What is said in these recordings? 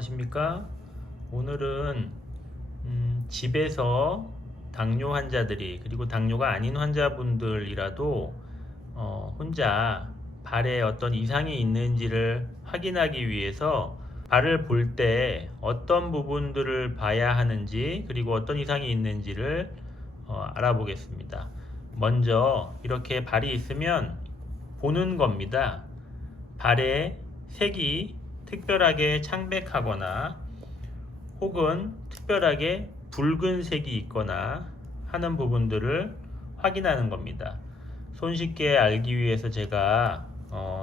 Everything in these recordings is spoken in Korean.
안녕하십니까? 오늘은 집에서 당뇨 환자들이 그리고 당뇨가 아닌 환자분들이라도 혼자 발에 어떤 이상이 있는지를 확인하기 위해서 발을 볼 때 어떤 부분들을 봐야 하는지 그리고 어떤 이상이 있는지를 알아보겠습니다. 먼저 이렇게 발이 있으면 보는 겁니다. 발에 색이 특별하게 창백하거나 혹은 특별하게 붉은색이 있거나 하는 부분들을 확인하는 겁니다. 손쉽게 알기 위해서 제가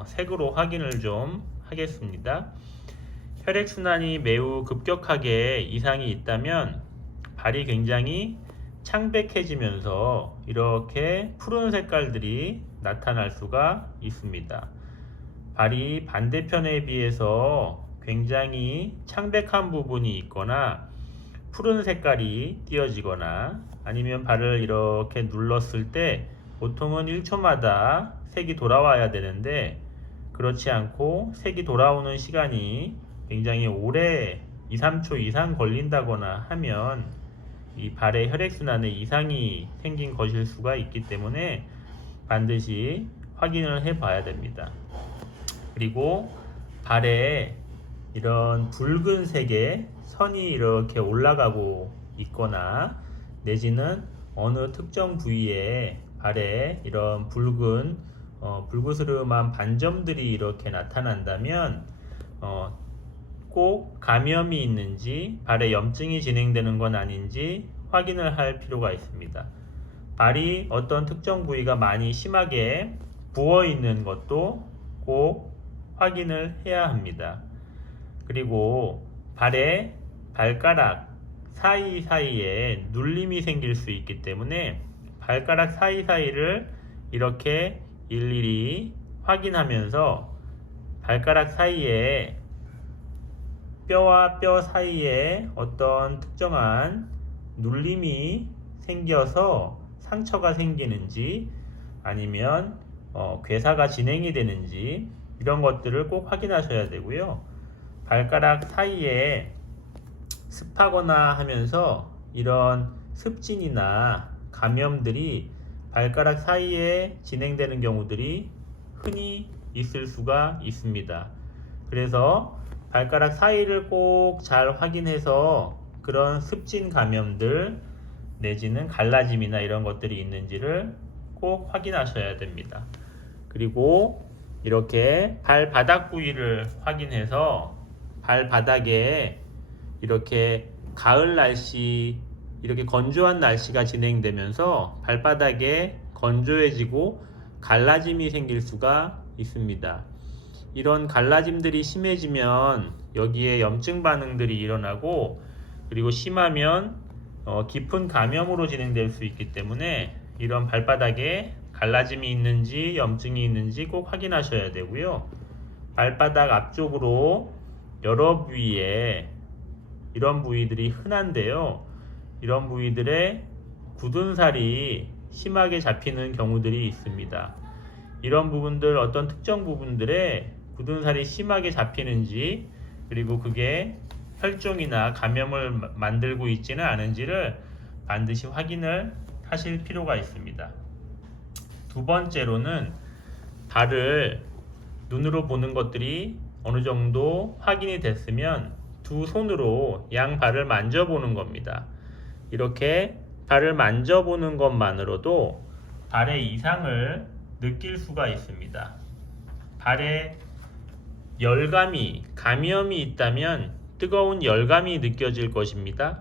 색으로 확인을 좀 하겠습니다. 혈액순환이 매우 급격하게 이상이 있다면 발이 굉장히 창백해지면서 이렇게 푸른 색깔들이 나타날 수가 있습니다. 발이 반대편에 비해서 굉장히 창백한 부분이 있거나 푸른 색깔이 띄어지거나 아니면 발을 이렇게 눌렀을 때 보통은 1초마다 색이 돌아와야 되는데 그렇지 않고 색이 돌아오는 시간이 굉장히 오래 2, 3초 이상 걸린다거나 하면 이 발의 혈액순환에 이상이 생긴 것일 수가 있기 때문에 반드시 확인을 해 봐야 됩니다. 그리고 발에 이런 붉은색의 선이 이렇게 올라가고 있거나 내지는 어느 특정 부위에 발에 이런 불그스름한 반점들이 이렇게 나타난다면 꼭 감염이 있는지 발에 염증이 진행되는 건 아닌지 확인을 할 필요가 있습니다. 발이 어떤 특정 부위가 많이 심하게 부어 있는 것도 꼭 확인을 해야 합니다. 그리고 발에 발가락 사이사이에 눌림이 생길 수 있기 때문에 발가락 사이사이를 이렇게 일일이 확인하면서 발가락 사이에 뼈와 뼈 사이에 어떤 특정한 눌림이 생겨서 상처가 생기는지 아니면 괴사가 진행이 되는지 이런 것들을 꼭 확인하셔야 되고요. 발가락 사이에 습하거나 하면서 이런 습진이나 감염들이 발가락 사이에 진행되는 경우들이 흔히 있을 수가 있습니다. 그래서 발가락 사이를 꼭 잘 확인해서 그런 습진 감염들 내지는 갈라짐이나 이런 것들이 있는지를 꼭 확인하셔야 됩니다. 그리고 이렇게 발바닥 부위를 확인해서 발바닥에 이렇게 가을 날씨 이렇게 건조한 날씨가 진행되면서 발바닥에 건조해지고 갈라짐이 생길 수가 있습니다. 이런 갈라짐들이 심해지면 여기에 염증 반응들이 일어나고 그리고 심하면 깊은 감염으로 진행될 수 있기 때문에 이런 발바닥에 갈라짐이 있는지 염증이 있는지 꼭 확인하셔야 되고요. 발바닥 앞쪽으로 여러 부위에 이런 부위들이 흔한데요. 이런 부위들에 굳은 살이 심하게 잡히는 경우들이 있습니다. 이런 부분들 어떤 특정 부분들에 굳은 살이 심하게 잡히는지 그리고 그게 혈종이나 감염을 만들고 있지는 않은지를 반드시 확인을 하실 필요가 있습니다. 두 번째로는 발을 눈으로 보는 것들이 어느 정도 확인이 됐으면 두 손으로 양 발을 만져보는 겁니다. 이렇게 발을 만져보는 것만으로도 발의 이상을 느낄 수가 있습니다. 발에 열감이, 감염이 있다면 뜨거운 열감이 느껴질 것입니다.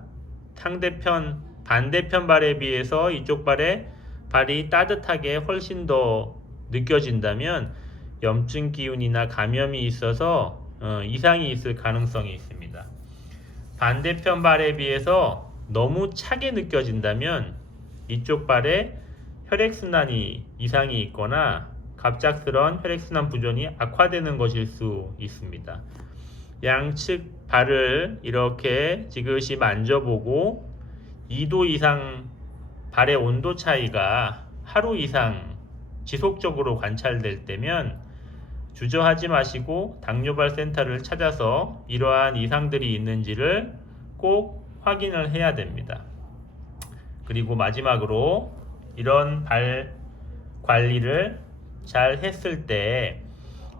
반대편 발에 비해서 이쪽 발이 따뜻하게 훨씬 더 느껴진다면 염증 기운이나 감염이 있어서 이상이 있을 가능성이 있습니다. 반대편 발에 비해서 너무 차게 느껴진다면 이쪽 발에 혈액순환이 이상이 있거나 갑작스런 혈액순환 부전이 악화되는 것일 수 있습니다. 양측 발을 이렇게 지그시 만져보고 2도 이상 발의 온도 차이가 하루 이상 지속적으로 관찰될 때면 주저하지 마시고 당뇨발 센터를 찾아서 이러한 이상들이 있는지를 꼭 확인을 해야 됩니다. 그리고 마지막으로 이런 발 관리를 잘 했을 때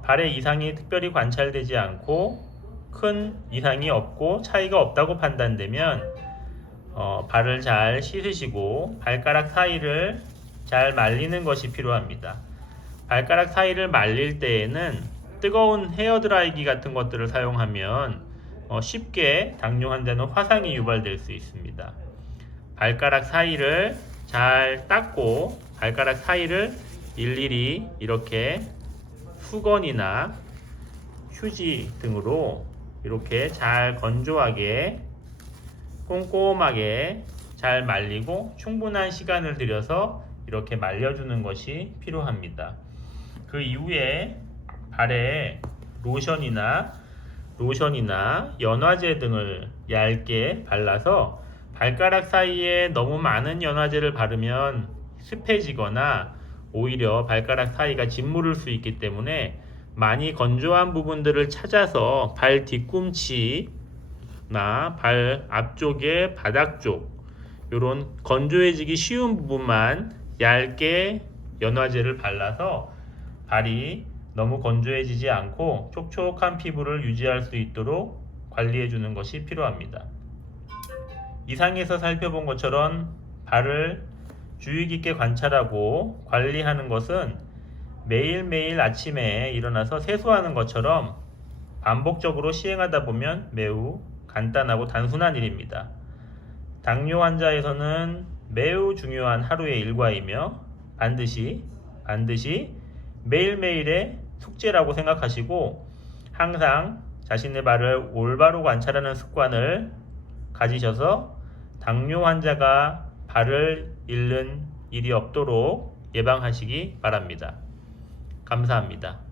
발에 이상이 특별히 관찰되지 않고 큰 이상이 없고 차이가 없다고 판단되면 발을 잘 씻으시고 발가락 사이를 잘 말리는 것이 필요합니다. 발가락 사이를 말릴 때에는 뜨거운 헤어드라이기 같은 것들을 사용하면 쉽게 당뇨 환자는 화상이 유발될 수 있습니다. 발가락 사이를 잘 닦고 발가락 사이를 일일이 이렇게 수건이나 휴지 등으로 이렇게 잘 건조하게 꼼꼼하게 잘 말리고 충분한 시간을 들여서 이렇게 말려주는 것이 필요합니다. 그 이후에 발에 로션이나 연화제 등을 얇게 발라서 발가락 사이에 너무 많은 연화제를 바르면 습해지거나 오히려 발가락 사이가 짓무를 수 있기 때문에 많이 건조한 부분들을 찾아서 발 뒤꿈치나 발 앞쪽의 바닥 쪽 이런 건조해지기 쉬운 부분만 얇게 연화제를 발라서 발이 너무 건조해지지 않고 촉촉한 피부를 유지할 수 있도록 관리해 주는 것이 필요합니다. 이상에서 살펴본 것처럼 발을 주의 깊게 관찰하고 관리하는 것은 매일매일 아침에 일어나서 세수하는 것처럼 반복적으로 시행하다 보면 매우 간단하고 단순한 일입니다. 당뇨 환자에서는 매우 중요한 하루의 일과이며 반드시 매일매일의 숙제라고 생각하시고 항상 자신의 발을 올바로 관찰하는 습관을 가지셔서 당뇨 환자가 발을 잃는 일이 없도록 예방하시기 바랍니다. 감사합니다.